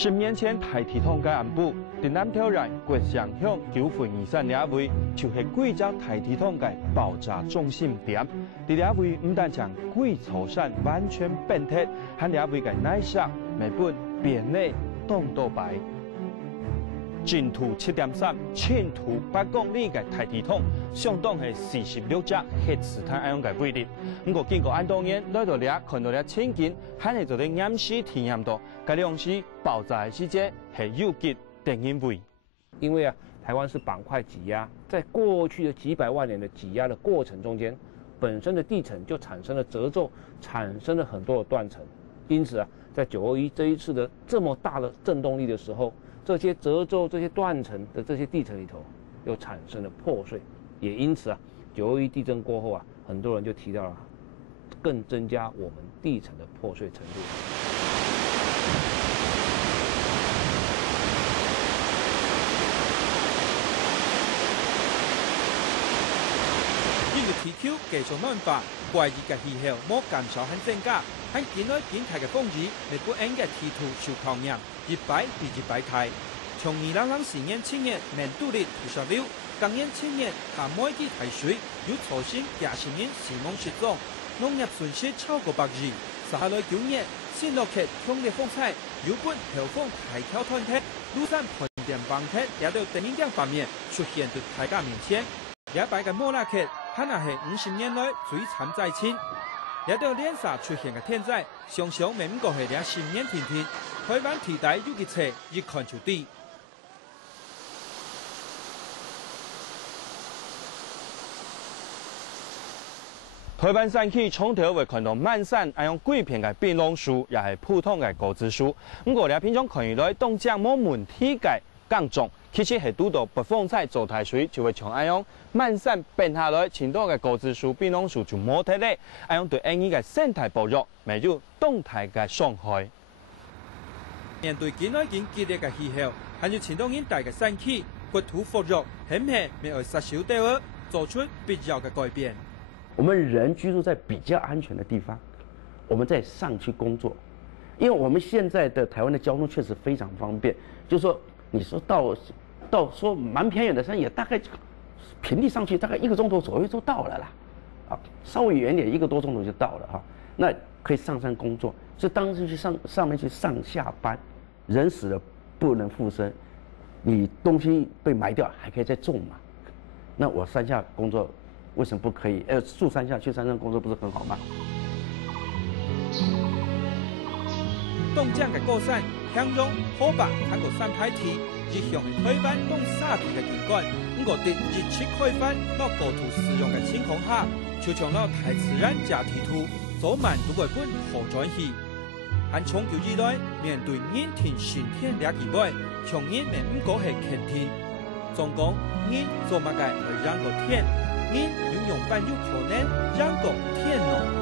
10年前台铁通嘅安部，电南挑战国上向9份23两位，就是贵州台铁通嘅爆炸中心点。伫两位唔但将贵潮汕完全变铁，还两位嘅奶色、美本、变内冻到白。进途7.3，前途8公里嘅台铁通，相当系46只核磁弹一样嘅威力。不过经过安多年来到遐，看到遐情景，还系做啲验尸体验到，该两是爆炸嘅时间系有极定因为。因为台湾是板块挤压，在过去的几百万年的挤压的过程中间，本身的地层就产生了褶皱，产生了很多的断层。因此在921这一次的这么大的震动力的时候，这些褶皱、这些断层的这些地层里头，又产生了破碎。也因此921地震过后很多人就提到了，更增加我们地层的破碎程度。因为地球继续暖化，怪异嘅气候冇减少很增加，很近来近睇嘅風雨，未不應嘅地圖受抗壓，一擺比一擺大。從2004年7月年度的土石流，今年7月下每季排水有造成80人死亡失蹤，農業損失超過100億。下來9月，新落劇強烈風勢，有本颱風海挑斷鐵，路上盤點崩鐵，也到電影鏡方面出現在大家面前。也擺嘅莫拉劇，可能係50年來最慘災情。也到連沙出現嘅天災，常常未唔過係10年天天。台灣地帶有嘅車一看就知。台灣山區從頭會看到滿山係用貴片嘅檳榔樹，也係普通嘅果子樹。不過，你平常看起來動靜冇問題嘅更重，其實係拄到北風菜做太水，就會從係用滿山變下來，前多嘅果子樹、檳榔樹就冇睇咧，係用對人嘅生態保育，未有動態嘅傷害。面對近來勁激烈嘅氣候，還有前多年大嘅山區，國土復育，係唔係未有實小地方做出必要嘅改變？我們人居住在比較安全的地方，我們再上去工作，因為我們現在的台灣的交通確實非常方便。就是說，你說到說蠻偏遠的山，也大概平地上去大概1個鐘頭左右就到了啦，稍微遠點1個多鐘頭就到了那可以上山工作，所以當時去上面去上下班，人死了不能復生，你東西被埋掉還可以再種嘛，那我山下工作。為什麼不可以？住山下去山上工作不是很好嗎？東江嘅高山、向陽、河北ทั้ง個山派地，一向係台灣東沙地嘅景觀。不過喺熱切開發到國土使用嘅情況下，就將到大自然加地圖，早晚都會本好轉去。喺長久以來，面對人田先天兩件外，從人未唔過係傾天，總講人做乜嘅係讓個天。人擁有伴有可能讓個天龍。